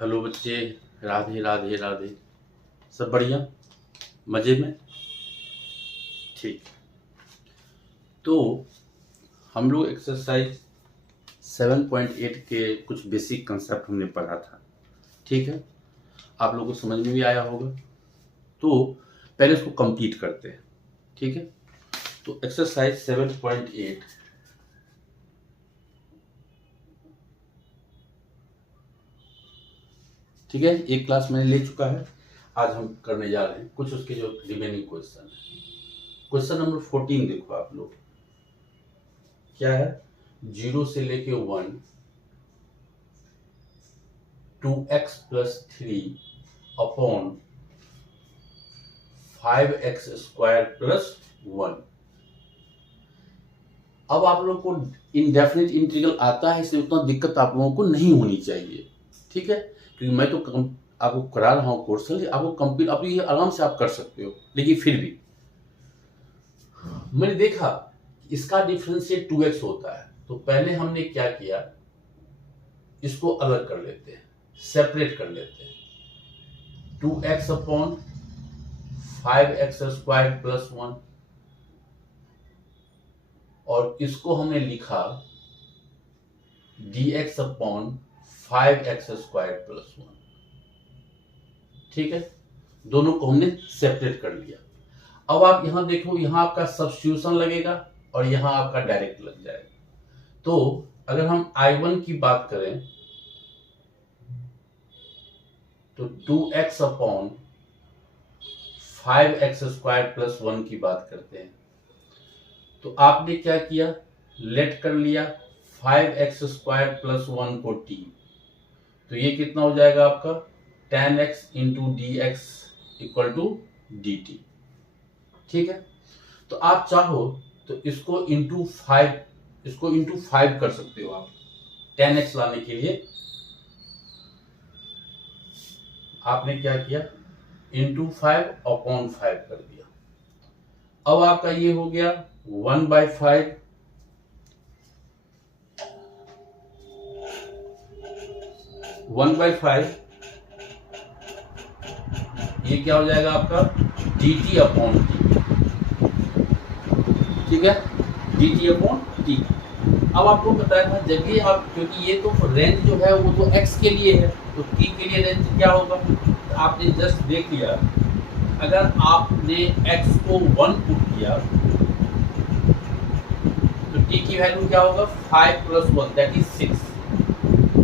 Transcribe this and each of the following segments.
Hello बच्चे, राधे राधे राधे। सब बढ़िया, मज़े में? ठीक। तो हम लोग एक्सरसाइज 7.8 के कुछ बेसिक कंसेप्ट हमने पढ़ा था। ठीक है, आप लोगों को समझ में भी आया होगा। तो पहले इसको कंप्लीट करते हैं। ठीक है, तो एक्सरसाइज 7.8 ठीक है, एक क्लास मैंने ले चुका है। आज हम करने जा रहे हैं कुछ उसके जो रिमेनिंग क्वेश्चन है। क्वेश्चन नंबर 14 देखो आप लोग, क्या है? 0 से लेके 1, 2x + 3 अपॉन 5x² + 1। अब आप लोग को इनडेफिनिट इंटीग्रल आता है, इसलिए उतना दिक्कत आप लोगों को नहीं होनी चाहिए। ठीक है, क्योंकि मैं तो आपको करा रहा हूँ कोर्स, आपको कंप्लीट आप ये आराम से आप कर सकते हो। लेकिन फिर भी मैंने देखा इसका डिफरेंशिएट 2x होता है, तो पहले हमने क्या किया, इसको अलग कर लेते हैं, सेपरेट कर लेते हैं। 2x अपॉन 5x² + 1, और इसको हमने लिखा dx अपॉन 5x² + 1। ठीक है, दोनों को हमने सेपरेट कर लिया। अब आप यहां देखो, यहां आपका सब्स्टिट्यूशन लगेगा और यहां आपका डायरेक्ट लग जाएगा। तो अगर हम I1 की बात करें तो 2x अपॉन 5x² + 1 की बात करते हैं। तो आपने क्या किया, लेट कर लिया 5x² + 1 को t, तो ये कितना हो जाएगा आपका 10x × dx = dt। ठीक है, तो आप चाहो तो इसको इंटू 5 कर सकते हो। आप 10x लाने के लिए आपने क्या किया, इंटू 5 अपॉन 5 कर दिया। अब आपका ये हो गया 1/5 ये क्या हो जाएगा आपका dt अपॉन t। ठीक है, dt अपॉन t। अब आपको बताया था जब ये आप, क्योंकि ये तो रेंज जो है वो तो x के लिए है, तो t के लिए रेंज क्या होगा, तो आपने जस्ट देख लिया, अगर आपने x को 1 पुट किया तो t की वैल्यू क्या होगा 5 + 1 दैट इज 6।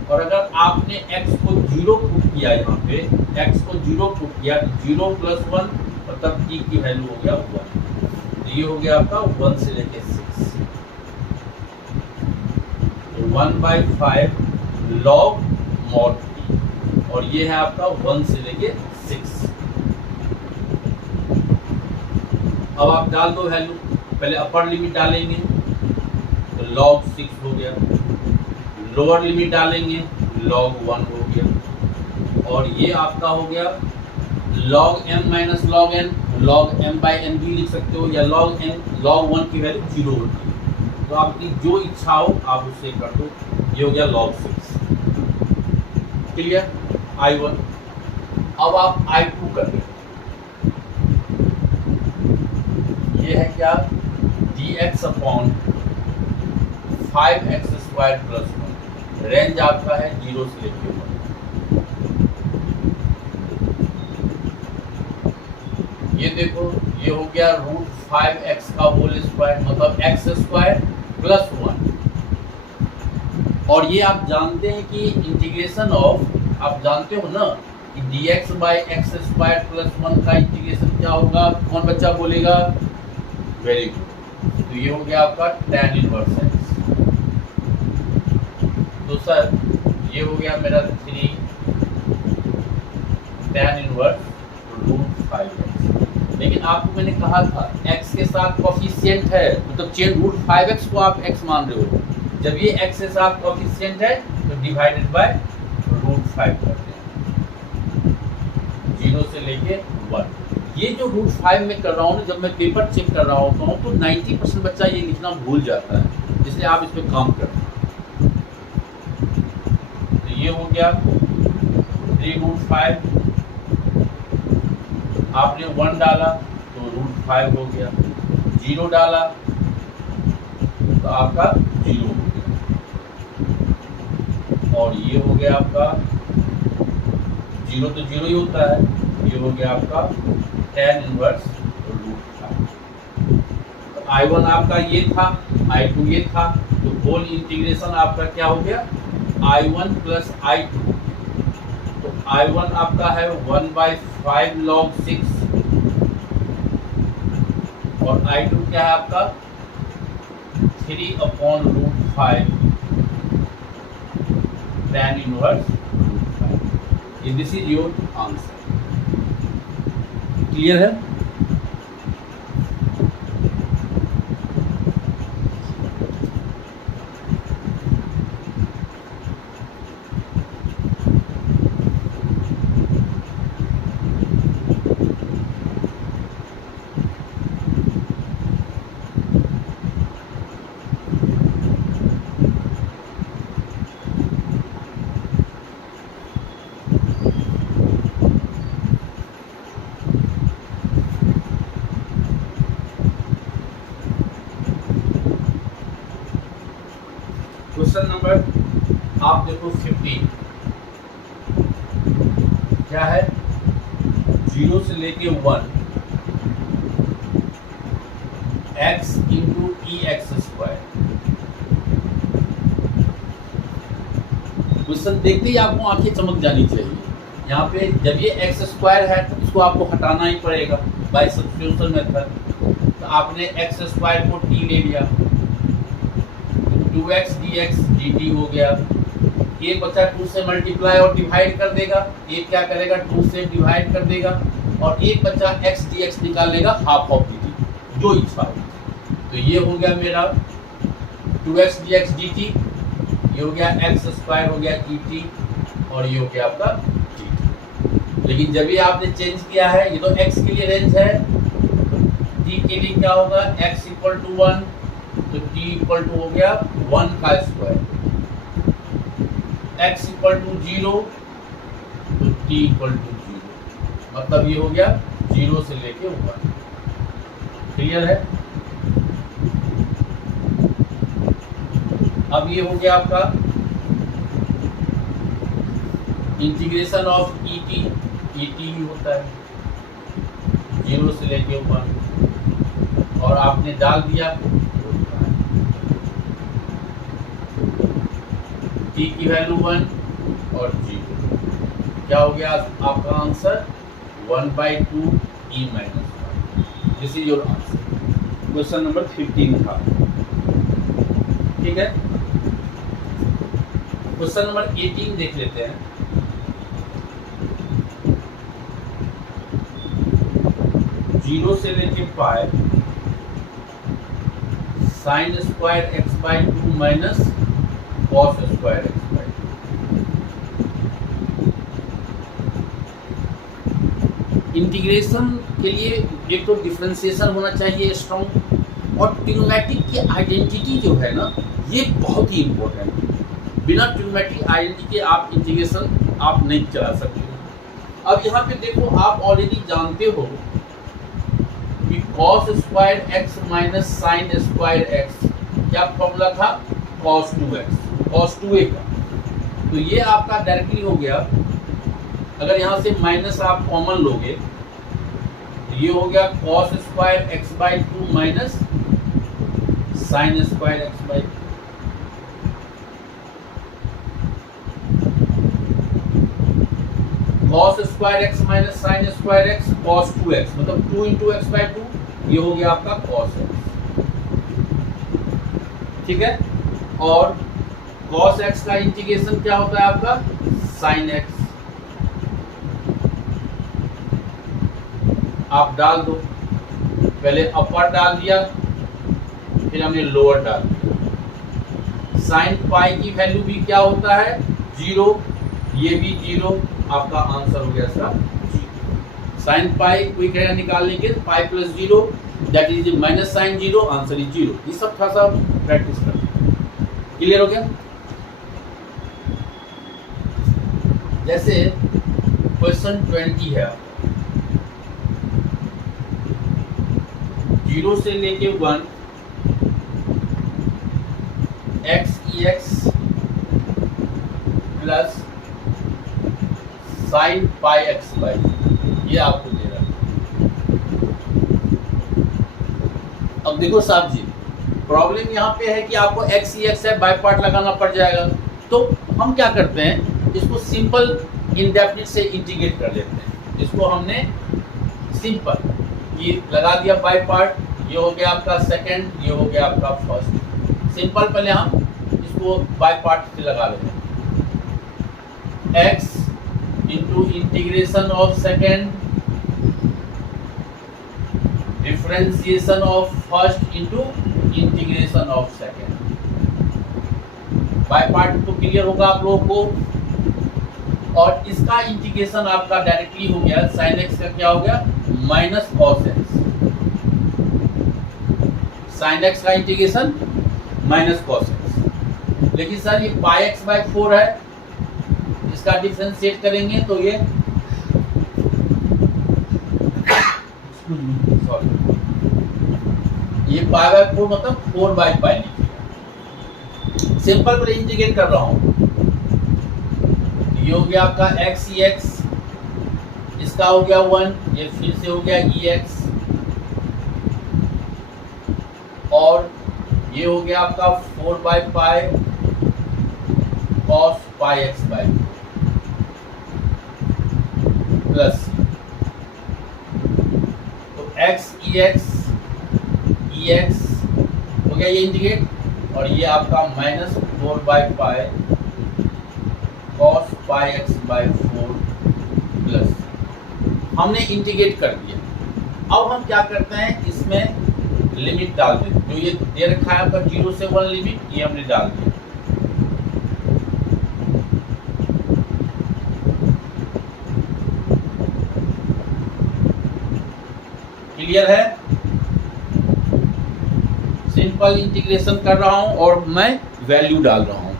और अगर आपने x को 0 पुट किया, यहाँ पे x को 0 पुट किया, 0 + 1, और तब t की वैल्यू हो गया 1। तो ये हो गया आपका 1 से लेके 6, तो 1/5 log mod t, और ये है आपका 1 से लेके 6। अब आप डाल दो वैल्यू, पहले अपर लिमिट डालेंगे तो log 6 हो गया, लोअर लिमिट डालेंगे log 1 हो गया, और ये आपका हो गया log m - log n, log m/n भी लिख सकते हो, या log 1 की वैल्यू 0 होती है। तो आपकी जो इच्छा हो आप उससे कर दो। ये हो गया log 6। Clear, I1। अब आप I2 कर दो, ये है क्या, dx अपॉन 5x² + 1। रेंज आपका है 0 से लेके 1। ये देखो, ये हो गया √5x का होल स्क्वायर, मतलब x² + 1। और ये आप जानते हैं कि इंटीग्रेशन ऑफ, आप जानते हो ना कि dx/x² + 1 का इंटीग्रेशन क्या होगा, कौन बच्चा बोलेगा? Very good. तो ये हो गया आपका tan 1x। तो सर ये हो गया मेरा 3 tan 1 √5x। लेकिन आपको मैंने कहा था x के साथ कोफिशिएंट है, मतलब चेन √5x को आप x मान रहे हो, जब ये x के साथ कोफिशिएंट है तो डिवाइडेड बाय √5 करते हैं, 0 से लेके 1। ये जो √5 में कर रहा हूँ, जब मैं पेपर चेक कर रहा होता हूँ तो 90% बच्चा ये लिखना भूल जाता है, इसलिए आप इस पर काम करें। तो ये हो गया 3√5, आपने 1 डाला तो √5 हो गया, 0 डाला तो आपका 0 हो गया, और ये हो गया आपका 0 तो 0 ही होता है, ये हो गया आपका tan इनवर्स √5। तो I1 आपका ये था, I2 ये था, तो होल इंटीग्रेशन आपका क्या हो गया I1 प्लस I2। तो I1 आपका है 1/5 log 6 और I2 क्या है आपका 3/√5 tan inverse √5। This is your answer. Clear है? क्वेश्चन नंबर आप देखो 15 क्या है, 0 से लेके 1 x इंटू EX²। क्वेश्चन देखते ही आपको आंखें चमक जानी चाहिए। यहाँ पे जब ये x² है तो इसको आपको हटाना ही पड़ेगा बाय सब्स्टिट्यूशन मेथड। तो आपने x² को t ले लिया, 2x dx dt हो गया, एक बच्चा 2 से मल्टीप्लाई और डिवाइड कर देगा, एक क्या करेगा 2 से डिवाइड कर देगा, और एक बच्चा x dx निकाल लेगा हाफ ऑफ dt, जो इच्छा हो। तो ये हो गया मेरा 2x dx dt, ये हो गया x² हो गया et, और ये हो गया आपका dt। लेकिन जब ये आपने चेंज किया है, ये तो x के लिए रेंज है, t के लिए क्या होगा x = 1, तो t = हो गया 1 का स्क्वायर, x = 0 तो t = 0, मतलब ये हो गया 0 से लेके 1। क्लियर है? अब ये हो गया आपका इंटीग्रेशन ऑफ et ही होता है 0 से लेके 1, और आपने डाल दिया t की वैल्यू 1 और 0, क्या हो गया आपका answer 1/2 e - 1। This is your answer. Question number 15 था। ठीक है, क्वेश्चन नंबर 18 देख लेते हैं। जीरो से लेके पाई sin² x/2 minus cos² x/2। Integration के लिए एक तो डिफरेंशिएशन होना चाहिए स्ट्रॉन्ग, और ट्रिग्नोमेट्रिक की आइडेंटिटी जो है ना, ये बहुत ही इम्पोर्टेंट है। बिना ट्रिग्नोमेट्रिक आइडेंटिटी के आप इंटीग्रेशन आप नहीं चला सकते। अब यहाँ पे देखो, आप ऑलरेडी जानते हो कि cos² x minus sin² x क्या फॉर्मूला था, cos 2x, cos 2a का। तो ये आपका डायरेक्टली हो गया, अगर यहाँ से माइनस आप कॉमन लोगे तो ये हो गया cos² x/2 minus sin² x/2। cos² x minus sin² x cos 2x, मतलब 2 × x/2, ये हो गया आपका cos x। ठीक है, और cos x का इंटीग्रेशन क्या होता है आपका sin x। आप डाल दो, पहले अपर डाल दिया, फिर हमने लोअर डाल दिया। sin पाई की वैल्यू भी क्या होता है 0, ये भी 0, आपका आंसर हो गया इसका 0। sin पाई कोई कहेगा निकालने के, pi plus 0 that is minus sine 0, answer is 0। ये सब थोड़ा सा प्रैक्टिस करते हैं। क्लियर हो गया? जैसे क्वेश्चन 20 है, 0 से लेके 1 x plus sine pi x by, ये आपको दे रहा है। अब देखो साहब जी, प्रॉब्लम यहाँ पे है कि आपको x है बाई पार्ट लगाना पड़ जाएगा, तो हम क्या करते हैं, इसको सिंपल इंडेफिनिट से इंटीग्रेट कर लेते हैं। इसको हमने सिंपल ये लगा दिया बाई पार्ट, ये हो गया आपका सेकंड, ये हो गया आपका फर्स्ट। सिंपल पहले हम इसको बाई पार्ट से लगा लेते हैं। x into integration of second differentiation of first into integration of second. By part तो क्लियर होगा आप लोगों को। और इसका इंटीग्रेशन आपका डायरेक्टली हो गया साइन एक्स का क्या हो गया minus cos x. Sine x का इंटीग्रेशन माइनस कॉस एक्स। लेकिन सर ये पाई एक्स बाय 4 है, इसका डिफरेंशिएट करेंगे तो ये ये पाई बाय 4 मतलब 4 बाय पाई लिखिएगा। सिंपल पर इंटीग्रेट कर रहा हूं, ये हो गया आपका एक्स ई एक्स, इसका हो गया 1, ये फिर से हो गया ई एक्स, और ये हो गया आपका 4 by pi cos pi x by plus, तो एक्स ई एक्स हो गया ये इंटीग्रेट, और ये आपका minus 4 by pi cos pi x by 4 plus, हमने इंटीग्रेट कर दिया। अब हम क्या करते हैं, इसमें लिमिट डाल दें। जो ये दे रखा है आपका 0 से 1 लिमिट, ये हमने डाल दिया। क्लियर है? सिंपल इंटीग्रेशन कर रहा हूं और मैं वैल्यू डाल रहा हूं।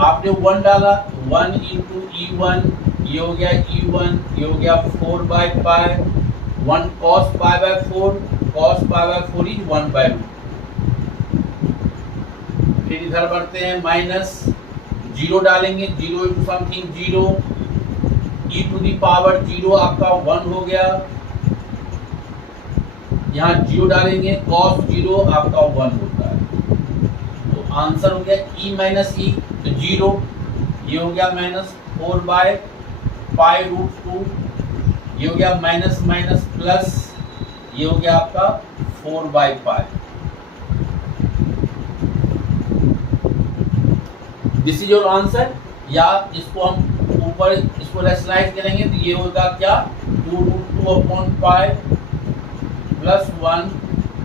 आपने 1 डाला, 1 इंटू E1, ये हो गया E1, ये हो गया 4 by pi, 1 cos pi by 4, cos pi by 4 is 1 by root. फिर इधर बढ़ते हैं, माइनस 0 डालेंगे, 0 into something 0, e to the power 0 आपका 1 हो गया, यहाँ 0 डालेंगे, cos 0 आपका 1 होता है, तो आंसर हो गया e माइनस ई, तो 0, ये हो गया माइनस 4 बाय पाई रूट 2, ये हो गया माइनस माइनस प्लस, ये हो गया आपका 4 by pi. This is your answer. या इसको हम ऊपर इसको रैशनलाइज करेंगे तो ये होगा क्या, 2 root 2 upon pi plus 1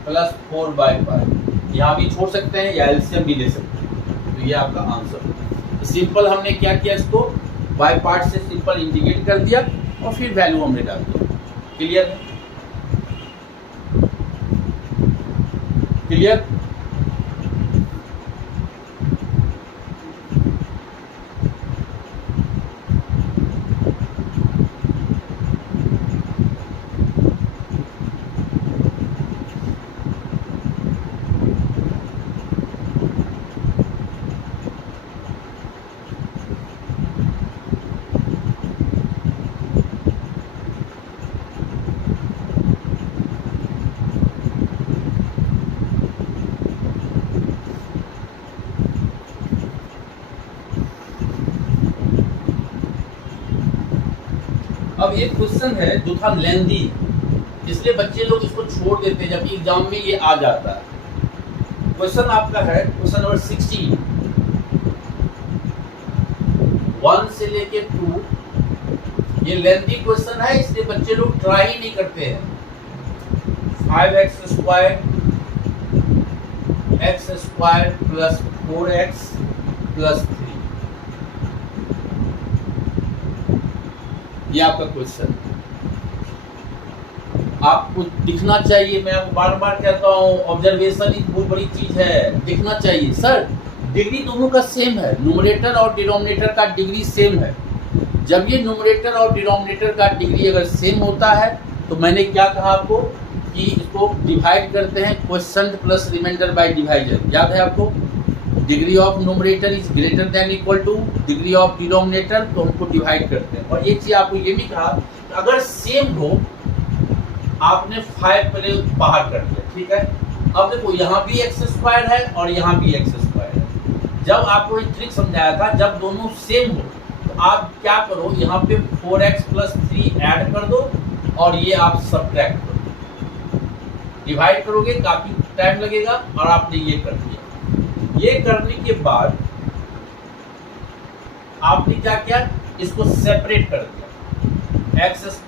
plus 4 by pi. यहाँ भी छोड़ सकते हैं या एलसीएम भी ले सकते हैं, तो ये आपका आंसर होगा। तो सिंपल हमने क्या किया, इसको बाय पार्ट से सिंपल इंटीग्रेट कर दिया और फिर वैल्यू हमने डाल दिया। क्लियर है? क्लियर? अब एक क्वेश्चन है जो था लेंदी, इसलिए बच्चे लोग इसको छोड़ देते हैं जब एग्जाम में ये आ जाता है। क्वेश्चन आपका है क्वेश्चन नंबर 16, 1 से लेके 2, ये लेंदी क्वेश्चन है इसलिए बच्चे लोग ट्राई ही नहीं करते हैं। 5x square x square plus 4x plus 3, ये आपका क्वेश्चन। आपको दिखना चाहिए, मैं आपको बार बार कहता हूँ, ऑब्जर्वेशन एक बहुत बड़ी चीज है, दिखना चाहिए। सर डिग्री दोनों का सेम है, न्यूमरेटर और डिनोमिनेटर का डिग्री सेम है। जब ये न्यूमरेटर और डिनोमिनेटर का डिग्री अगर सेम होता है तो मैंने क्या कहा आपको कि इसको डिवाइड करते हैं quotient plus remainder by divisor. याद है आपको, degree of numerator is greater than equal to degree of denominator, तो हमको डिवाइड करते हैं। और एक चीज आपको ये भी कहा कि अगर सेम हो, आपने 5 पहले बाहर कर दिया, ठीक है। अब देखो यहाँ भी एक्स स्क्वायर है और यहाँ भी एक्स स्क्वायर है। जब आपको एक ट्रिक समझाया था, जब दोनों सेम हो तो आप क्या करो, यहाँ पे 4x + 3 ऐड कर दो और ये आप सब्ट्रैक्ट करो। डिवाइड करोगे काफी टाइम लगेगा और आपने ये कर दिया। ये करने के बाद आपने क्या किया, इसको सेपरेट कर दिया। x² +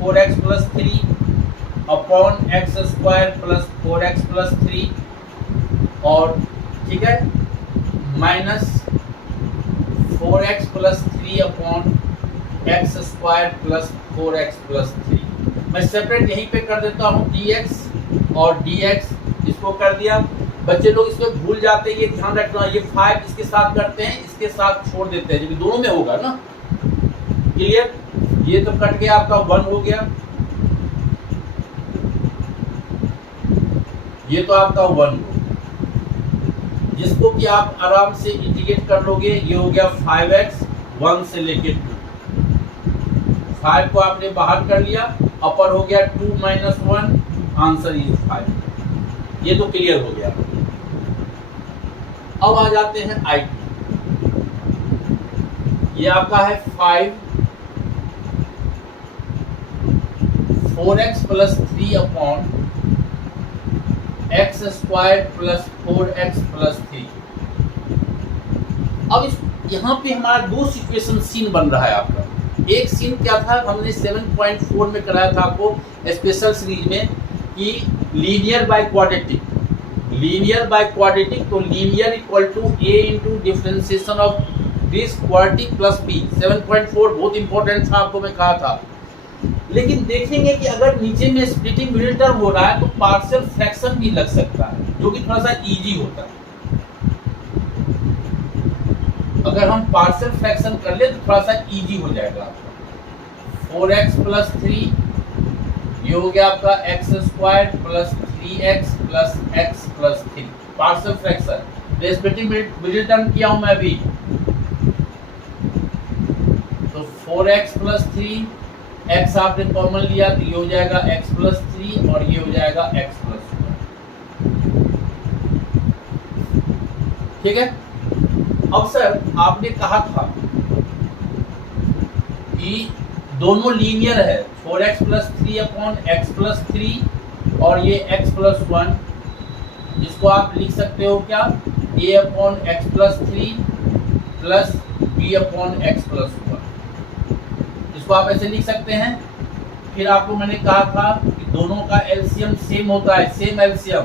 4x + 3 upon x² + 4x + 3 और ठीक है minus 4x + 3 upon x² + 4x + 3। मैं सेपरेट यहीं पे कर देता हूँ, dx और dx इसको कर दिया। बच्चे लोग इसको भूल जाते हैं, ये ध्यान रखना, ये 5 इसके साथ करते हैं, इसके साथ छोड़ देते हैं, जबकि दोनों में होगा ना। क्लियर, ये तो कट गया, आपका 1 हो गया, ये तो आपका 1 हो, जिसको कि आप आराम से इंटीग्रेट कर लोगे। ये हो गया 5x 1 से लेके 2, 5 को आपने बाहर कर लिया, अपर हो गया 2 - 1, आंसर इज 5। ये तो क्लियर हो गया। अब आ जाते हैं I2। ये आपका है 5 4x + 3 अपॉन x² + 4x + 3। अब इस यहाँ पे हमारा दो सिचुएशन सीन बन रहा है आपका। एक सीन क्या था, हमने 7.4 में कराया था आपको स्पेशल सीरीज में कि linear by quadratic. Linear by quadratic, तो linear equal to a into differentiation of this quadratic plus b। 7.4 बहुत इंपॉर्टेंट था, आपको मैं कहा था। लेकिन देखेंगे कि अगर नीचे में स्प्लिटिंग मिडिल टर्म हो रहा है तो पार्शियल फ्रैक्शन भी लग सकता है, जो कि थोड़ा सा इजी होता है। अगर हम पार्शियल फ्रैक्शन कर ले तो थोड़ा सा इजी हो जाएगा आपका। 4x + 3 ये हो गया आपका x² + 3x + x + 3 partial fraction. Splitting middle term किया हूं मैं अभी, तो 4x + 3 x आपने कॉमन लिया तो ये हो जाएगा x + 3 और ये हो जाएगा x + 1। ठीक है। अब सर आपने कहा था कि दोनों लीनियर है, 4x + 3 अपॉन x + 3 और ये x + 1, जिसको आप लिख सकते हो क्या, a upon x + 3 plus b upon x + 1, इसको आप ऐसे लिख सकते हैं। फिर आपको मैंने कहा था कि दोनों का एलसीएम सेम होता है, सेम एलसीएम,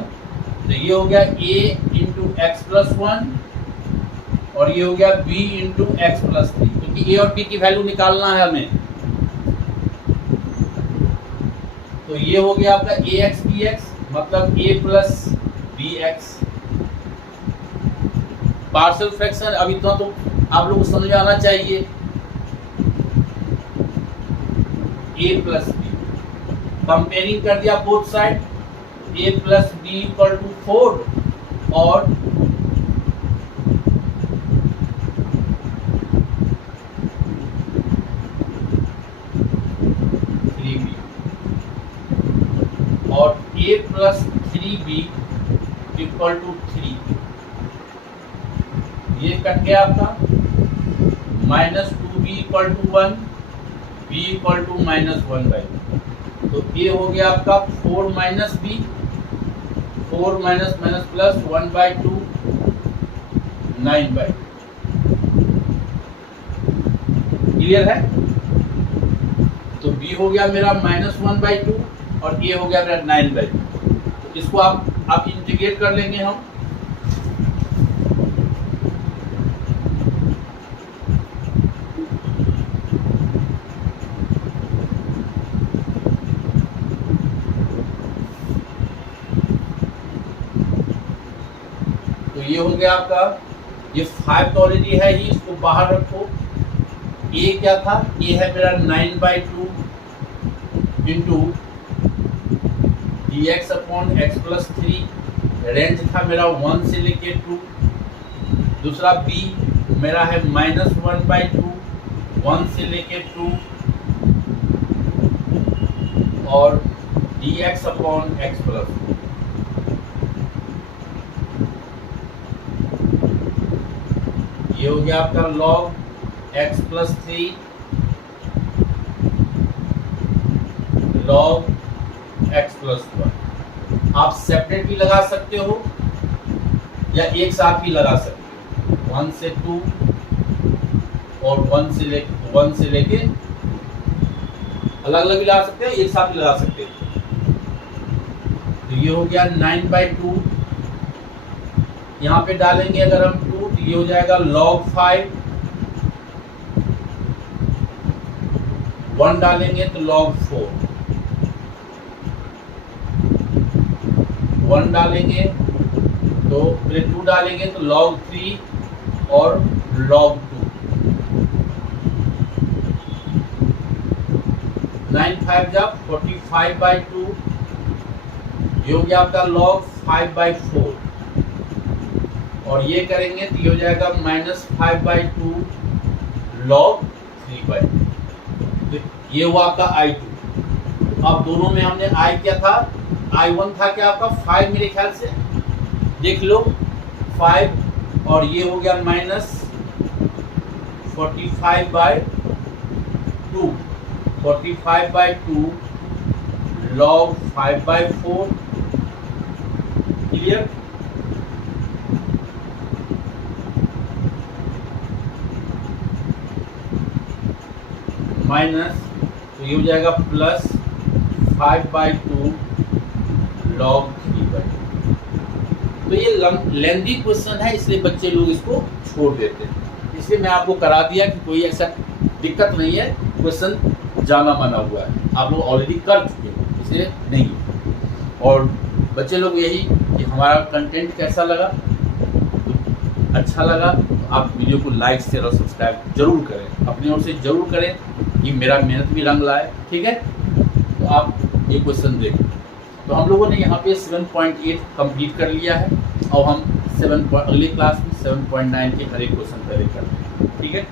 तो ये हो गया a इंटू x + 1 और ये हो गया b इंटू x + 3, क्योंकि a और b की वैल्यू निकालना है हमें। तो ये हो गया आपका ax dx, मतलब a + bx। पार्शियल फ्रैक्शन अब इतना तो आप लोगों को समझ में आना चाहिए। a + b कंपेयरिंग कर दिया बोथ साइड, a + b = 4 और और a + 3b = 3। ये कट गया आपका, -2b = 1, b = -1/2। तो a हो गया आपका 4 - b, 4 - प्लस 1/2, 9/2। क्लियर है। तो b हो गया मेरा -1/2 और a हो गया मेरा 9/2। तो इसको आप इंटीग्रेट कर लेंगे हम। तो ये हो गया आपका ये 5 तो ऑलरेडी है ही, इसको बाहर रखो। ए क्या था, ए है मेरा 9/2 into dx upon x plus 3, range था मेरा 1 से लेके 2। दूसरा b मेरा है -1/2, 1 से लेके 2, और dx अपॉन x प्लस 2। ये हो गया आपका log x plus 3 log x plus 1। आप सेपरेट भी लगा सकते हो या एक साथ भी लगा सकते हो, 1 से 2 और 1 से लेके अलग अलग भी लगा सकते हो, एक साथ भी लगा सकते हो। तो ये हो गया 9/2, यहाँ पे डालेंगे अगर हम 2 तो ये हो जाएगा log 5, 1 डालेंगे तो log 4, 1 डालेंगे तो फिर 2 डालेंगे तो log 3 और log 2। 9×5 जब 45/2, ये हो गया आपका log 5/4, और ये करेंगे तो ये हो जाएगा -5/2 log 3/2। तो ये हुआ आपका I2। अब दोनों में हमने I क्या था, I1 था क्या आपका 5, मेरे ख्याल से देख लो 5, और ये हो गया -45/2, 45/2 log 5/4। क्लियर? माइनस, तो ये हो जाएगा प्लस 5/2 log 3/2। तो ये लेंथी क्वेश्चन है, इसलिए बच्चे लोग इसको छोड़ देते हैं। इसलिए मैं आपको करा दिया कि कोई ऐसा दिक्कत नहीं है, क्वेश्चन जाना माना हुआ है, आप लोग ऑलरेडी कर चुके हैं, इसलिए नहीं। और बच्चे लोग यही कि हमारा कंटेंट कैसा लगा, तो अच्छा लगा तो आप वीडियो को लाइक शेयर और सब्सक्राइब जरूर करें, अपनी ओर से जरूर करें कि मेरा मेहनत भी रंग लाए। ठीक है, तो आप ये क्वेश्चन देखें। तो हम लोगों ने यहाँ पे 7.8 कंप्लीट कर लिया है, और हम अगली क्लास में 7.9 के हर एक क्वेश्चन पहले करते हैं। ठीक है।